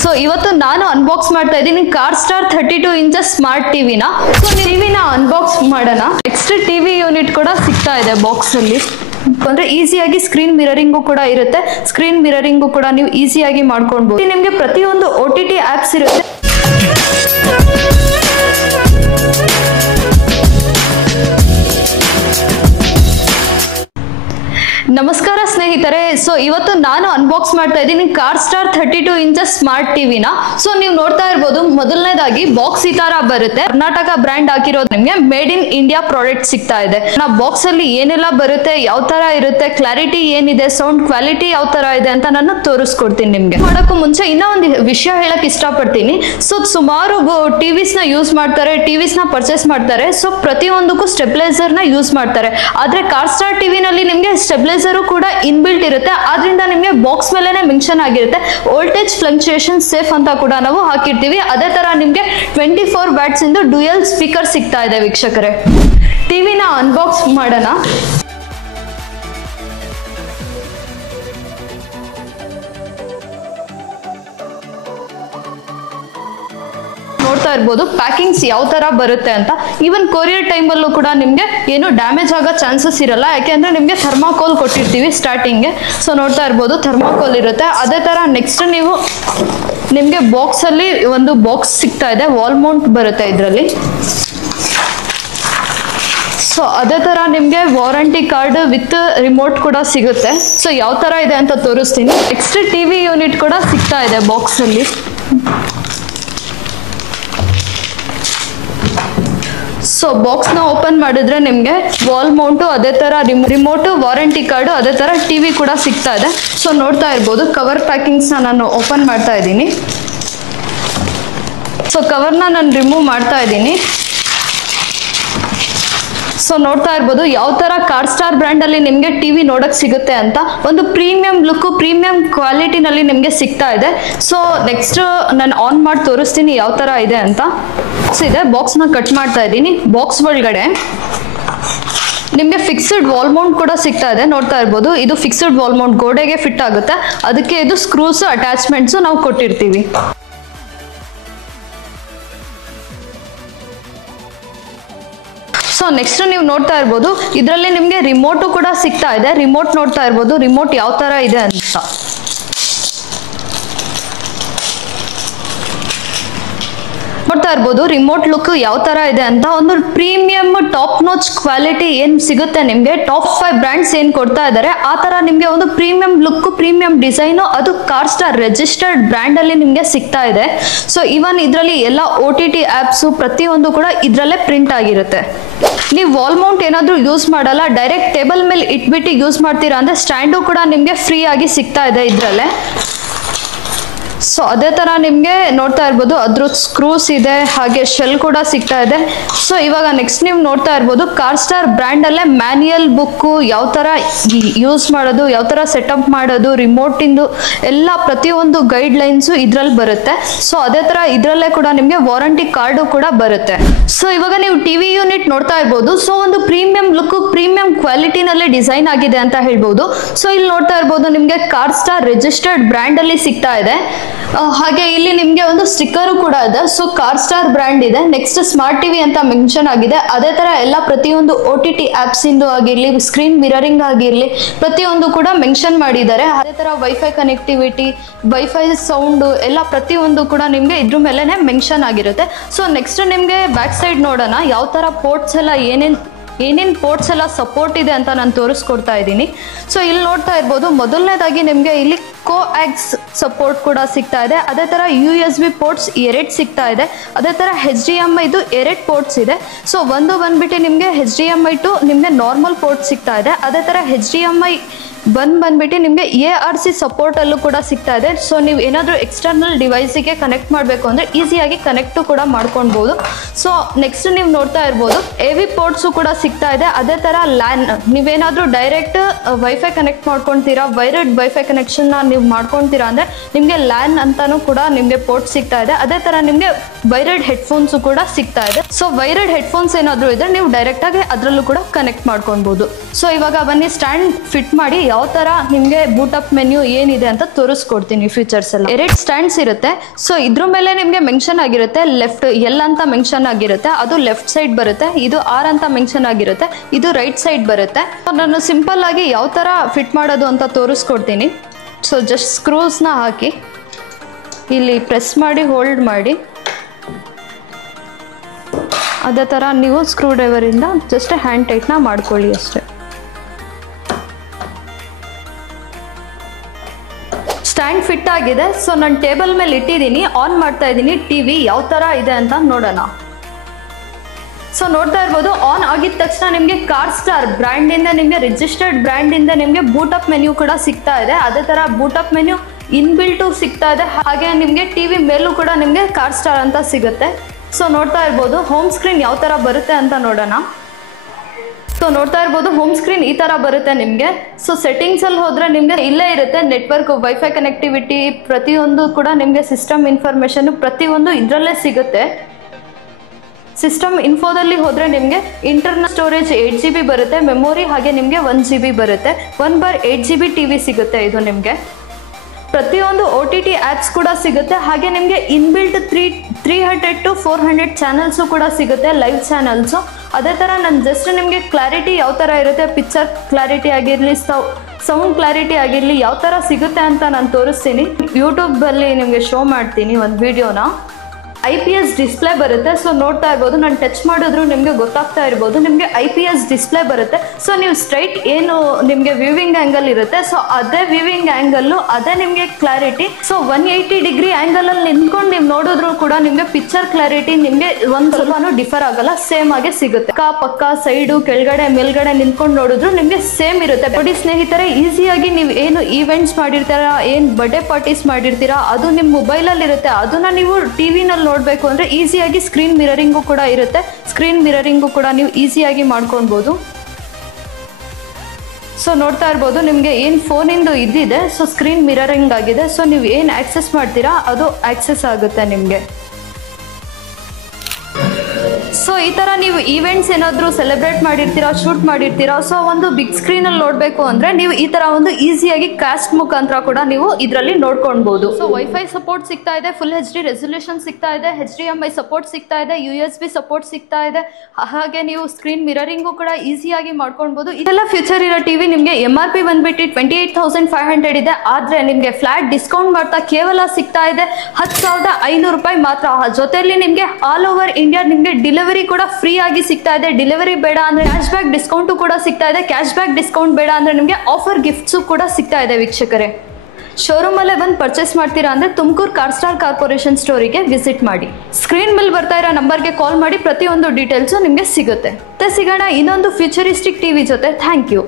So ಇವತ್ತು ನಾನು unbox ಮಾಡ್ತಾ ಇದ್ದೀನಿ ಕಾರ್-ಸ್ಟಾರ್ 32 ಇಂಚಸ್ ಸ್ಮಾರ್ಟ್ ಟಿವಿನ. ಸೊ ಟಿವಿನ ಅನ್ಬಾಕ್ಸ್ ಮಾಡೋಣ. ನೆಕ್ಸ್ಟ್ ಟಿವಿ ಯೂನಿಟ್ ಕೂಡ ಸಿಗ್ತಾ ಇದೆ ಬಾಕ್ಸ್ ಅಲ್ಲಿ. ಅಂದ್ರೆ ಈಸಿಯಾಗಿ ಸ್ಕ್ರೀನ್ ಮಿರರಿಂಗು ಕೂಡ ಇರುತ್ತೆ. ಸ್ಕ್ರೀನ್ ಮಿರರಿಂಗು ಕೂಡ ನೀವು ಈಸಿಯಾಗಿ ಮಾಡ್ಕೊಳ್ಬಹುದು. ನಿಮ್ಗೆ ಪ್ರತಿಯೊಂದು OTT ಆಪ್ಸ್ ಇರುತ್ತೆ. ನಮಸ್ಕಾರ ಸ್ನೇಹಿತರೆ. ಸೊ ಇವತ್ತು ನಾನು ಅನ್ಬಾಕ್ಸ್ ಮಾಡ್ತಾ ಇದ್ದೀನಿ ಕಾರ್-ಸ್ಟಾರ್ 32 ಇಂಚಸ್ ಸ್ಮಾರ್ಟ್ ಟಿವಿನ. ಸೊ ನೀವು ನೋಡ್ತಾ ಇರ್ಬೋದು, ಮೊದಲನೇದಾಗಿ ಬಾಕ್ಸ್ ಈ ತರ ಬರುತ್ತೆ. ಕರ್ನಾಟಕ ಬ್ರ್ಯಾಂಡ್ ಹಾಕಿರೋದು, ನಿಮ್ಗೆ ಮೇಡ್ ಇನ್ ಇಂಡಿಯಾ ಪ್ರಾಡಕ್ಟ್ ಸಿಗ್ತಾ ಇದೆ. ಬಾಕ್ಸ್ ಅಲ್ಲಿ ಏನೆಲ್ಲ ಬರುತ್ತೆ, ಯಾವ ತರ ಇರುತ್ತೆ, ಕ್ಲಾರಿಟಿ ಏನಿದೆ, ಸೌಂಡ್ ಕ್ವಾಲಿಟಿ ಯಾವ ತರ ಇದೆ ಅಂತ ನಾನು ತೋರಿಸ್ಕೊಡ್ತೀನಿ ನಿಮ್ಗೆ. ಮಾಡೋಕ್ಕೂ ಮುಂಚೆ ಇನ್ನೂ ಒಂದು ವಿಷಯ ಹೇಳಕ್ ಇಷ್ಟಪಡ್ತೀನಿ. ಸೊ ಸುಮಾರು ಟಿವಿಸ್ ನ ಯೂಸ್ ಮಾಡ್ತಾರೆ, ಟಿವಿಸ್ ನ ಪರ್ಚೇಸ್ ಮಾಡ್ತಾರೆ. ಸೊ ಪ್ರತಿಯೊಂದಕ್ಕೂ ಸ್ಟೆಬಿಲೈಸರ್ ನ ಯೂಸ್ ಮಾಡ್ತಾರೆ. ಆದ್ರೆ ಕಾರ್-ಸ್ಟಾರ್ ಟಿವಿನಲ್ಲಿ ನಿಮ್ಗೆ ಸ್ಟೆಬಿಲೈಸರ್ ಕೂಡ ಇನ್ಬಿಲ್ಟ್ ಇರುತ್ತೆ. ಆದ್ರಿಂದ ನಿಮ್ಗೆ ಬಾಕ್ಸ್ ಮೇಲೆನೆ ಮೆನ್ಷನ್ ಆಗಿರುತ್ತೆ ವೋಲ್ಟೇಜ್ ಫ್ಲಕ್ಚುಯೇಷನ್ ಸೇಫ್ ಅಂತ ಕೂಡ ನಾವು ಹಾಕಿರ್ತೀವಿ. ಅದೇ ತರ ನಿಮ್ಗೆ 24 ವ್ಯಾಟ್ಸ್ ಇಂದು ಡ್ಯುಯಲ್ ಸ್ಪೀಕರ್ ಸಿಗ್ತಾ ಇದೆ ವೀಕ್ಷಕರೇ. ಟಿವಿನ ಅನ್ಬಾಕ್ಸ್ ಮಾಡೋಣ. ನೋಡ್ತಾ ಇರ್ಬೋದು ಪ್ಯಾಕಿಂಗ್ಸ್ ಯಾವ ತರ ಬರುತ್ತೆ ಅಂತ. ಈವನ್ ಕೊರಿಯರ್ ಟೈಮ್ ಅಲ್ಲೂ ಕೂಡ ನಿಮ್ಗೆ ಏನು ಡ್ಯಾಮೇಜ್ ಆಗೋ ಚಾನ್ಸಸ್ ಇರಲ್ಲ, ಯಾಕೆಂದ್ರೆ ನಿಮ್ಗೆ ಥರ್ಮಾಕೋಲ್ ಕೊಟ್ಟಿರ್ತೀವಿ ಸ್ಟಾರ್ಟಿಂಗ್ಗೆ. ಸೊ ನೋಡ್ತಾ ಇರ್ಬೋದು ಥರ್ಮಾಕೋಲ್ ಇರುತ್ತೆ. ಅದೇ ತರ ನೆಕ್ಸ್ಟ್ ನಿಮ್ಗೆ ಬಾಕ್ಸ್ ಅಲ್ಲಿ ಒಂದು ಬಾಕ್ಸ್ ಸಿಗ್ತಾ ಇದೆ, ವಾಲ್ ಮೌಂಟ್ ಬರುತ್ತೆ ಇದರಲ್ಲಿ. ಸೊ ಅದೇ ತರ ನಿಮ್ಗೆ ವಾರಂಟಿ ಕಾರ್ಡ್ ವಿತ್ ರಿಮೋಟ್ ಕೂಡ ಸಿಗುತ್ತೆ. ಸೊ ಯಾವ ತರ ಇದೆ ಅಂತ ತೋರಿಸ್ತೀನಿ. ನೆಕ್ಸ್ಟ್ ಟಿವಿ ಯೂನಿಟ್ ಕೂಡ ಸಿಗ್ತಾ ಇದೆ ಬಾಕ್ಸ್ ಅಲ್ಲಿ. ಸೊ ಬಾಕ್ಸ್ ನ ಓಪನ್ ಮಾಡಿದ್ರೆ ನಿಮ್ಗೆ ವಾಲ್ ಮೌಂಟು, ಅದೇ ತರ ರಿಮೋಟು, ವಾರಂಟಿ ಕಾರ್ಡ್, ಅದೇ ತರ ಟಿವಿ ಕೂಡ ಸಿಗ್ತಾ ಇದೆ. ಸೊ ನೋಡ್ತಾ ಇರ್ಬೋದು ಕವರ್ ಪ್ಯಾಕಿಂಗ್ಸ್ ನಾನು ಓಪನ್ ಮಾಡ್ತಾ ಇದ್ದೀನಿ. ಸೊ ಕವರ್ನ ನಾನು ರಿಮೂವ್ ಮಾಡ್ತಾ ಇದ್ದೀನಿ. ಸೊ ನೋಡ್ತಾ ಇರ್ಬೋದು ಯಾವ ತರ ಕಾರ್-ಸ್ಟಾರ್ ಬ್ರ್ಯಾಂಡ್ ಅಲ್ಲಿ ನಿಮ್ಗೆ ಟಿವಿ ನೋಡಕ್ ಸಿಗುತ್ತೆ ಅಂತ. ಒಂದು ಪ್ರೀಮಿಯಂ ಲುಕ್, ಪ್ರೀಮಿಯಂ ಕ್ವಾಲಿಟಿನಲ್ಲಿ ನಿಮ್ಗೆ ಸಿಗ್ತಾ ಇದೆ. ಸೊ ನೆಕ್ಸ್ಟ್ ನಾನು ಆನ್ ಮಾಡಿ ತೋರಿಸ್ತೀನಿ ಯಾವ ತರ ಇದೆ ಅಂತ. ಇದೆ ಬಾಕ್ಸ್ ನ ಕಟ್ ಮಾಡ್ತಾ ಇದ್ದೀನಿ. ಬಾಕ್ಸ್ ಒಳಗಡೆ ನಿಮ್ಗೆ ಫಿಕ್ಸ್ಡ್ ವಾಲ್ ಮೌಂಟ್ ಕೂಡ ಸಿಗ್ತಾ ಇದೆ. ನೋಡ್ತಾ ಇರ್ಬೋದು ಇದು ಫಿಕ್ಸ್ಡ್ ವಾಲ್ ಮೌಂಟ್, ಗೋಡೆಗೆ ಫಿಟ್ ಆಗುತ್ತೆ. ಅದಕ್ಕೆ ಇದು ಸ್ಕ್ರೂಸ್ ಅಟ್ಯಾಚ್ಮೆಂಟ್ಸ್ ನಾವು ಕೊಟ್ಟಿರ್ತೀವಿ. ಸೊ ನೆಕ್ಸ್ಟ್ ನೀವು ನೋಡ್ತಾ ಇರ್ಬೋದು ಇದರಲ್ಲಿ ನಿಮ್ಗೆ ರಿಮೋಟು ಕೂಡ ಸಿಗ್ತಾ ಇದೆ. ರಿಮೋಟ್ ನೋಡ್ತಾ ಇರ್ಬೋದು, ರಿಮೋಟ್ ಯಾವ ತರ ಇದೆ ಅಂತ. ನೋಡ್ತಾ ಇರ್ಬೋದು ರಿಮೋಟ್ ಲುಕ್ ಯಾವ ತರ ಇದೆ ಅಂತ. ಒಂದು ಪ್ರೀಮಿಯಂ ಟಾಪ್ ನೋಚ್ ಕ್ವಾಲಿಟಿ ಏನ್ ಸಿಗುತ್ತೆ ನಿಮ್ಗೆ, ಟಾಪ್ 5 ಬ್ರ್ಯಾಂಡ್ಸ್ ಏನ್ ಕೊಡ್ತಾ ಇದಾರೆ ಆ ತರ ನಿಮ್ಗೆ ಒಂದು ಪ್ರೀಮಿಯಂ ಲುಕ್, ಪ್ರೀಮಿಯಂ ಡಿಸೈನ್, ಅದು ಕಾರ್-ಸ್ಟಾರ್ ರಿಜಿಸ್ಟರ್ಡ್ ಬ್ರ್ಯಾಂಡ್ ಅಲ್ಲಿ ನಿಮ್ಗೆ ಸಿಗ್ತಾ ಇದೆ. ಸೊ ಇವನ್ ಇದರಲ್ಲಿ ಎಲ್ಲ OTT ಆಪ್ಸ್ ಪ್ರತಿಯೊಂದು ಕೂಡ ಇದ್ರಲ್ಲೇ ಪ್ರಿಂಟ್ ಆಗಿರುತ್ತೆ. ನೀವು ವಾಲ್ ಮೌಂಟ್ ಏನಾದ್ರೂ ಯೂಸ್ ಮಾಡಲ್ಲ, ಡೈರೆಕ್ಟ್ ಟೇಬಲ್ ಮೇಲೆ ಇಟ್ಬಿಟ್ಟು ಯೂಸ್ ಮಾಡ್ತೀರಾ ಅಂದ್ರೆ ಸ್ಟ್ಯಾಂಡು ಕೂಡ ನಿಮ್ಗೆ ಫ್ರೀ ಆಗಿ ಸಿಗ್ತಾ ಇದೆ ಇದ್ರಲ್ಲೇ. ಸೊ ಅದೇ ತರ ನಿಮ್ಗೆ ನೋಡ್ತಾ ಇರ್ಬೋದು ಅದ್ರ ಸ್ಕ್ರೂಸ್ ಇದೆ, ಹಾಗೆ ಶೆಲ್ ಕೂಡ ಸಿಗ್ತಾ ಇದೆ. ಸೊ ಇವಾಗ ನೆಕ್ಸ್ಟ್ ನೀವು ನೋಡ್ತಾ ಇರ್ಬೋದು ಕಾರ್-ಸ್ಟಾರ್ ಬ್ರ್ಯಾಂಡ್ ಅಲ್ಲೇ ಮ್ಯಾನ್ಯಲ್ ಬುಕ್, ಯಾವ ತರ ಯೂಸ್ ಮಾಡೋದು, ಯಾವ ತರ ಸೆಟಪ್ ಮಾಡೋದು, ರಿಮೋಟ್ ಇಂದು ಎಲ್ಲ ಪ್ರತಿಯೊಂದು ಗೈಡ್ ಲೈನ್ಸ್ ಇದ್ರಲ್ಲಿ ಬರುತ್ತೆ. ಸೊ ಅದೇ ತರ ಇದ್ರಲ್ಲೇ ಕೂಡ ನಿಮ್ಗೆ ವಾರಂಟಿ ಕಾರ್ಡು ಕೂಡ ಬರುತ್ತೆ. ಸೊ ಇವಾಗ ನೀವು ಟಿವಿ ಯೂನಿಟ್ ನೋಡ್ತಾ ಇರ್ಬೋದು. ಸೊ ಒಂದು ಪ್ರೀಮಿಯಂ ಲುಕ್, ಪ್ರೀಮಿಯಂ ಕ್ವಾಲಿಟಿನಲ್ಲಿ ಡಿಸೈನ್ ಆಗಿದೆ ಅಂತ ಹೇಳ್ಬೋದು. ಸೊ ಇಲ್ಲಿ ನೋಡ್ತಾ ಇರ್ಬೋದು ನಿಮ್ಗೆ ಕಾರ್-ಸ್ಟಾರ್ ರಿಜಿಸ್ಟರ್ಡ್ ಬ್ರ್ಯಾಂಡ್ ಅಲ್ಲಿ ಸಿಗ್ತಾ ಇದೆ. ಹಾಗೆ ಇಲ್ಲಿ ನಿಮ್ಗೆ ಒಂದು ಸ್ಟಿಕ್ಕರ್ ಕೂಡ ಇದೆ. ಸೊ ಕಾರ್-ಸ್ಟಾರ್ ಬ್ರ್ಯಾಂಡ್ ಇದೆ. ನೆಕ್ಸ್ಟ್ ಸ್ಮಾರ್ಟ್ ಟಿವಿ ಅಂತ ಮೆನ್ಷನ್ ಆಗಿದೆ. ಅದೇ ತರ ಎಲ್ಲ ಪ್ರತಿಯೊಂದು OTT ಆಪ್ಸ್ ಇಂದು ಆಗಿರ್ಲಿ, ಸ್ಕ್ರೀನ್ ಮಿರರಿಂಗ್ ಆಗಿರ್ಲಿ, ಪ್ರತಿಯೊಂದು ಕೂಡ ಮೆನ್ಷನ್ ಮಾಡಿದ್ದಾರೆ. ಅದೇ ತರ ವೈಫೈ ಕನೆಕ್ಟಿವಿಟಿ, ವೈಫೈ ಸೌಂಡ್ ಎಲ್ಲ ಪ್ರತಿಯೊಂದು ಕೂಡ ನಿಮ್ಗೆ ಇದ್ರ ಮೇಲೆನೆ ಮೆನ್ಷನ್ ಆಗಿರುತ್ತೆ. ಸೊ ನೆಕ್ಸ್ಟ್ ನಿಮ್ಗೆ ಬ್ಯಾಕ್ ಸೈಡ್ ನೋಡೋಣ ಯಾವ ತರ ಪೋರ್ಟ್ಸ್ ಎಲ್ಲ ಏನೇನ್ ಪೋರ್ಟ್ಸ್ ಎಲ್ಲ ಸಪೋರ್ಟ್ ಇದೆ ಅಂತ ನಾನು ತೋರಿಸ್ಕೊಡ್ತಾ ಇದ್ದೀನಿ. ಸೊ ಇಲ್ಲಿ ನೋಡ್ತಾ ಇರ್ಬೋದು ಮೊದಲನೇದಾಗಿ ನಿಮ್ಗೆ ಇಲ್ಲಿ ಕೋಆಕ್ಸ್ ಸಪೋರ್ಟ್ ಕೂಡ ಸಿಗ್ತಾ ಇದೆ. ಅದೇ ತರ USB ಪೋರ್ಟ್ಸ್ 2 ಸಿಗ್ತಾ ಇದೆ. ಅದೇ ತರ HDMI ಇದು 2 ಪೋರ್ಟ್ಸ್ ಇದೆ. ಸೊ ಒಂದು ಬಂದ್ಬಿಟ್ಟು ನಿಮ್ಗೆ HDMI ಟು ನಿಮ್ಗೆ ನಾರ್ಮಲ್ ಪೋರ್ಟ್ ಸಿಗ್ತಾ ಇದೆ. ಅದೇ ತರ HDMI ಬಂದ್ಬಿಟ್ಟು ನಿಮ್ಗೆ ARC ಸಪೋರ್ಟ್ ಅಲ್ಲೂ ಕೂಡ ಸಿಗ್ತಾ ಇದೆ. ಸೊ ನೀವು ಏನಾದ್ರೂ ಎಕ್ಸ್ಟರ್ನಲ್ ಡಿವೈಸಿಗೆ ಕನೆಕ್ಟ್ ಮಾಡಬೇಕು ಅಂದ್ರೆ ಈಸಿಯಾಗಿ ಕನೆಕ್ಟ್ ಕೂಡ ಮಾಡ್ಕೊಳ್ಬಹುದು. ಸೊ ನೆಕ್ಸ್ಟ್ ನೀವು ನೋಡ್ತಾ ಇರ್ಬೋದು AV ಪೋರ್ಟ್ಸು ಕೂಡ ಸಿಗ್ತಾ ಇದೆ. ಅದೇ ತರ ಲ್ಯಾನ್, ನೀವೇನಾದ್ರೂ ಡೈರೆಕ್ಟ್ ವೈಫೈ ಕನೆಕ್ಟ್ ಮಾಡ್ಕೊಳ್ತೀರಾ, ವೈರ್ಡ್ ವೈಫೈ ಕನೆಕ್ಷನ್ ನೀವು ಮಾಡ್ಕೊಳ್ತೀರಾ ಅಂದ್ರೆ ನಿಮ್ಗೆ ಲ್ಯಾನ್ ಅಂತಾನು ಕೂಡ ನಿಮ್ಗೆ ಪೋರ್ಟ್ ಸಿಗ್ತಾ ಇದೆ. ಅದೇ ತರ ನಿಮ್ಗೆ ವೈರ್ಡ್ ಹೆಡ್ಫೋನ್ಸ್ ಕೂಡ ಸಿಗ್ತಾ ಇದೆ. ಸೊ ವೈರ್ಡ್ ಹೆಡ್ಫೋನ್ಸ್ ಏನಾದ್ರೂ ಇದ್ರೆ ನೀವು ಡೈರೆಕ್ಟ್ ಆಗಿ ಅದ್ರಲ್ಲೂ ಕೂಡ ಕನೆಕ್ಟ್ ಮಾಡ್ಕೊಳ್ಬಹುದು. ಸೊ ಇವಾಗ ಬನ್ನಿ ಸ್ಟ್ಯಾಂಡ್ ಫಿಟ್ ಮಾಡಿ ಯಾವ ತರ ನಿಮ್ಗೆ ಬೂಟ್ ಅಪ್ ಮೆನ್ಯೂ ಏನಿದೆ ಅಂತ ತೋರಿಸ್ಕೊಡ್ತೀನಿ ಫೀಚರ್ಸ್ ಎಲ್ಲ. 2 ಸ್ಟ್ಯಾಂಡ್ಸ್ ಇರುತ್ತೆ. ಸೊ ಇದ್ರ ಮೇಲೆ ನಿಮ್ಗೆ ಮೆನ್ಷನ್ ಆಗಿರುತ್ತೆ ಲೆಫ್ಟ್ ಎಲ್ ಅಂತ ಮೆನ್ಷನ್ ಆಗಿರುತ್ತೆ, ಅದು ಲೆಫ್ಟ್ ಸೈಡ್ ಬರುತ್ತೆ. ಇದು ಆರ್ ಅಂತ ಮೆನ್ಷನ್ ಆಗಿರುತ್ತೆ, ಇದು ರೈಟ್ ಸೈಡ್ ಬರುತ್ತೆ. ನಾನು ಸಿಂಪಲ್ ಆಗಿ ಯಾವ ತರ ಫಿಟ್ ಮಾಡೋದು ಅಂತ ತೋರಿಸ್ಕೊಡ್ತೀನಿ. ಸೊ ಜಸ್ಟ್ ಸ್ಕ್ರೂಸ್ನ ಹಾಕಿ ಇಲ್ಲಿ ಪ್ರೆಸ್ ಮಾಡಿ ಹೋಲ್ಡ್ ಮಾಡಿ, ಅದೇ ಥರ ನೀವು ಸ್ಕ್ರೂ ಡ್ರೈವರಿಂದ ಜಸ್ಟ್ ಹ್ಯಾಂಡ್ ಟೈಟ್ನ ಮಾಡ್ಕೊಳ್ಳಿ ಅಷ್ಟೇ. ಸ್ಟ್ಯಾಂಡ್ ಫಿಟ್ ಆಗಿದೆ. ಸೊ ನಾನು ಟೇಬಲ್ ಮೇಲೆ ಇಟ್ಟಿದ್ದೀನಿ, ಆನ್ ಮಾಡ್ತಾ ಇದ್ದೀನಿ. ಟಿವಿ ಯಾವ ಥರ ಇದೆ ಅಂತ ನೋಡೋಣ. ಸೊ ನೋಡ್ತಾ ಇರ್ಬೋದು, ಆನ್ ಆಗಿದ ತಕ್ಷಣ ನಿಮಗೆ ಕಾರ್ ಸ್ಟಾರ್ ಬ್ರ್ಯಾಂಡಿಂದ ನಿಮಗೆ ರಿಜಿಸ್ಟರ್ಡ್ ಬ್ರ್ಯಾಂಡಿಂದ ನಿಮಗೆ ಬೂಟ್ ಅಪ್ ಮೆನ್ಯೂ ಕೂಡ ಸಿಗ್ತಾ ಇದೆ. ಅದೇ ಥರ ಬೂಟ್ ಅಪ್ ಮೆನ್ಯೂ ಇನ್ಬಿಲ್ಟು ಸಿಗ್ತಾ ಇದೆ. ಹಾಗೆ ನಿಮಗೆ ಟಿವಿ ಮೇಲೂ ಕೂಡ ನಿಮಗೆ ಕಾರ್ ಸ್ಟಾರ್ ಅಂತ ಸಿಗುತ್ತೆ. ಸೊ ನೋಡ್ತಾ ಇರ್ಬೋದು ಹೋಮ್ ಸ್ಕ್ರೀನ್ ಯಾವ ಥರ ಬರುತ್ತೆ ಅಂತ ನೋಡೋಣ. ಸೊ ನೋಡ್ತಾ ಇರ್ಬೋದು ಹೋಮ್ ಸ್ಕ್ರೀನ್ ಈ ಥರ ಬರುತ್ತೆ ನಿಮಗೆ. ಸೊ ಸೆಟ್ಟಿಂಗ್ಸಲ್ಲಿ ಹೋದರೆ ನಿಮಗೆ ಇಲ್ಲೇ ಇರುತ್ತೆ ನೆಟ್ವರ್ಕ್, ವೈಫೈ ಕನೆಕ್ಟಿವಿಟಿ, ಪ್ರತಿಯೊಂದು ಕೂಡ ನಿಮಗೆ ಸಿಸ್ಟಮ್ ಇನ್ಫಾರ್ಮೇಷನ್ ಪ್ರತಿಯೊಂದು ಇದರಲ್ಲೇ ಸಿಗುತ್ತೆ. ಸಿಸ್ಟಮ್ ಇನ್ಫೋದಲ್ಲಿ ಹೋದರೆ ನಿಮಗೆ ಇಂಟರ್ನಲ್ ಸ್ಟೋರೇಜ್ 8 GB ಬರುತ್ತೆ, ಮೆಮೊರಿ ಹಾಗೆ ನಿಮಗೆ 1 GB ಬರುತ್ತೆ. 1/8 GB ಟಿವಿ ಸಿಗುತ್ತೆ ಇದು ನಿಮಗೆ. ಪ್ರತಿಯೊಂದು OTT ಆ್ಯಪ್ಸ್ ಕೂಡ ಸಿಗುತ್ತೆ. ಹಾಗೆ ನಿಮಗೆ ಇನ್ಬಿಲ್ಟ್ 300 to 400 ಚಾನಲ್ಸು ಕೂಡ ಸಿಗುತ್ತೆ, ಲೈವ್ ಚಾನಲ್ಸು. ಅದೇ ಥರ ನಾನು ಜಸ್ಟ್ ನಿಮಗೆ ಕ್ಲಾರಿಟಿ ಯಾವ ಥರ ಇರುತ್ತೆ, ಪಿಕ್ಚರ್ ಕ್ಲಾರಿಟಿ ಆಗಿರಲಿ, ಸೌಂಡ್ ಕ್ಲಾರಿಟಿ ಆಗಿರಲಿ ಯಾವ ಥರ ಸಿಗುತ್ತೆ ಅಂತ ನಾನು ತೋರಿಸ್ತೀನಿ. ಯೂಟ್ಯೂಬಲ್ಲಿ ನಿಮಗೆ ಶೋ ಮಾಡ್ತೀನಿ ಒಂದು ವಿಡಿಯೋನ. IPS ಡಿಸ್ಪ್ಲೇ ಬರುತ್ತೆ. ಸೊ ನೋಡ್ತಾ ಇರ್ಬೋದು, ನಾನು ಟಚ್ ಮಾಡಿದ್ರು ನಿಮಗೆ ಗೊತ್ತಾಗ್ತಾ ಇರ್ಬೋದು, ನಿಮಗೆ IPS ಡಿಸ್ಪ್ಲೇ ಬರುತ್ತೆ. ಸೊ ನೀವು ಸ್ಟ್ರೈಟ್ ಏನು ನಿಮಗೆ ವ್ಯೂವಿಂಗ್ ಆ್ಯಂಗಲ್ ಇರುತ್ತೆ, ಸೊ ಅದೇ ವ್ಯೂವಿಂಗ್ ಆ್ಯಂಗಲ್ಲು ಅದೇ ನಿಮಗೆ ಕ್ಲಾರಿಟಿ. ಸೊ 180 ಡಿಗ್ರಿ ಆ್ಯಂಗಲಲ್ಲಿ ನಿಂತ್ಕೊಂಡು ನೀವು ನೋಡಿದ್ರು ಕೂಡ ನಿಮಗೆ ಪಿಕ್ಚರ್ ಕ್ಲಾರಿಟಿ ನಿಮಗೆ ಒಂದು ಸ್ವಲ್ಪನೂ ಡಿಫರ್ ಆಗಲ್ಲ, ಸೇಮ್ ಆಗಿ ಸಿಗುತ್ತೆ. ಪಕ್ಕ ಸೈಡು ಕೆಳಗಡೆ ಮೇಲ್ಗಡೆ ನಿಂತ್ಕೊಂಡು ನೋಡಿದ್ರು ನಿಮಗೆ ಸೇಮ್ ಇರುತ್ತೆ. ನೋಡಿ ಸ್ನೇಹಿತರೆ, ಈಸಿಯಾಗಿ ನೀವು ಏನು ಈವೆಂಟ್ಸ್ ಮಾಡಿರ್ತೀರಾ, ಏನು ಬರ್ಡೇ ಪಾರ್ಟೀಸ್ ಮಾಡಿರ್ತೀರಾ, ಅದು ನಿಮ್ಮ ಮೊಬೈಲಲ್ಲಿ ಇರುತ್ತೆ. ಅದನ್ನ ನೀವು ಟಿವಿನಲ್ಲಿ ನೋಡಬೇಕು ಅಂದರೆ ಈಸಿಯಾಗಿ ಸ್ಕ್ರೀನ್ ಮಿರರಿಂಗು ಕೂಡ ಇರುತ್ತೆ. ಸ್ಕ್ರೀನ್ ಮಿರರಿಂಗು ಕೂಡ ನೀವು ಈಸಿಯಾಗಿ ಮಾಡ್ಕೊಳ್ಬೋದು. ಸೊ ನೋಡ್ತಾ ಇರ್ಬೋದು ನಿಮಗೆ ಏನು ಫೋನಿಂದು ಇದಿದೆ, ಸೊ ಸ್ಕ್ರೀನ್ ಮಿರರಿಂಗ್ ಆಗಿದೆ. ಸೊ ನೀವು ಏನು ಆಕ್ಸೆಸ್ ಮಾಡ್ತೀರಾ ಅದು ಆಕ್ಸೆಸ್ ಆಗುತ್ತೆ ನಿಮಗೆ. ಸೊ ಈ ಥರ ನೀವು ಈವೆಂಟ್ಸ್ ಏನಾದರೂ ಸೆಲೆಬ್ರೇಟ್ ಮಾಡಿರ್ತೀರಾ, ಶೂಟ್ ಮಾಡಿರ್ತೀರಾ, ಸೊ ಒಂದು ಬಿಗ್ ಸ್ಕ್ರೀನಲ್ಲಿ ನೋಡಬೇಕು ಅಂದರೆ ನೀವು ಈ ಥರ ಒಂದು ಈಸಿಯಾಗಿ ಕಾಸ್ಟ್ ಮುಖಾಂತರ ಕೂಡ ನೀವು ಇದರಲ್ಲಿ ನೋಡ್ಕೊಳ್ಬೋದು. ಸೊ ವೈಫೈ ಸಪೋರ್ಟ್ ಸಿಗ್ತಾ ಇದೆ, ಫುಲ್ HD ರೆಸೊಲ್ಯೂಷನ್ ಸಿಗ್ತಾ ಇದೆ, HDMI ಸಪೋರ್ಟ್ ಸಿಗ್ತಾ ಇದೆ, USB ಸಪೋರ್ಟ್ ಸಿಗ್ತಾ ಇದೆ. ಹಾಗೆ ನೀವು ಸ್ಕ್ರೀನ್ ಮಿರರಿಂಗು ಕೂಡ ಈಸಿಯಾಗಿ ಮಾಡ್ಕೊಳ್ಬೋದು. ಇದೆಲ್ಲ ಫ್ಯೂಚರ್ ಇರೋ ಟಿವಿ ನಿಮಗೆ MRP ಬಂದ್ಬಿಟ್ಟು 28,500 ಇದೆ. ಆದರೆ ನಿಮಗೆ ಫ್ಲಾಟ್ ಡಿಸ್ಕೌಂಟ್ ಮಾಡ್ತಾ ಕೇವಲ ಸಿಗ್ತಾ ಇದೆ 10,500 ರೂಪಾಯಿ ಮಾತ್ರ. ಜೊತೆಯಲ್ಲಿ ನಿಮಗೆ ಆಲ್ ಓವರ್ ಇಂಡಿಯಾ ನಿಮಗೆ ಡೆಲಿವರಿ ಕೂಡ ಫ್ರೀ ಆಗಿ ಸಿಗ್ತಾ ಇದೆ. ಡೆಲಿವರಿ ಬೇಡ ಅಂದ್ರೆ ಕ್ಯಾಶ್ ಬ್ಯಾಕ್ ಡಿಸ್ಕೌಂಟು ಕೂಡ ಸಿಗ್ತಾ ಇದೆ. ಕ್ಯಾಶ್ ಬ್ಯಾಕ್ ಡಿಸ್ಕೌಂಟ್ ಬೇಡ ಅಂದ್ರೆ ನಿಮಗೆ ಆಫರ್ ಗಿಫ್ಟ್ಸು ಕೂಡ ಸಿಗ್ತಾ ಇದೆ. ವೀಕ್ಷಕರೇ, ಶೋರೂಮಲ್ಲೇ ಬಂದು ಪರ್ಚೇಸ್ ಮಾಡ್ತೀರಾ ಅಂದರೆ ತುಮಕೂರು ಕಾರ್ ಸ್ಟಾರ್ ಕಾರ್ಪೊರೇಷನ್ ಸ್ಟೋರಿಗೆ ವಿಸಿಟ್ ಮಾಡಿ. ಸ್ಕ್ರೀನ್ ಮೇಲೆ ಬರ್ತಾ ಇರೋ ನಂಬರ್ಗೆ ಕಾಲ್ ಮಾಡಿ, ಪ್ರತಿಯೊಂದು ಡೀಟೇಲ್ಸು ನಿಮಗೆ ಸಿಗುತ್ತೆ. ಮತ್ತೆ ಸಿಗೋಣ ಇನ್ನೊಂದು ಫ್ಯೂಚರಿಸ್ಟಿಕ್ ಟಿವಿ ಜೊತೆ. Thank you.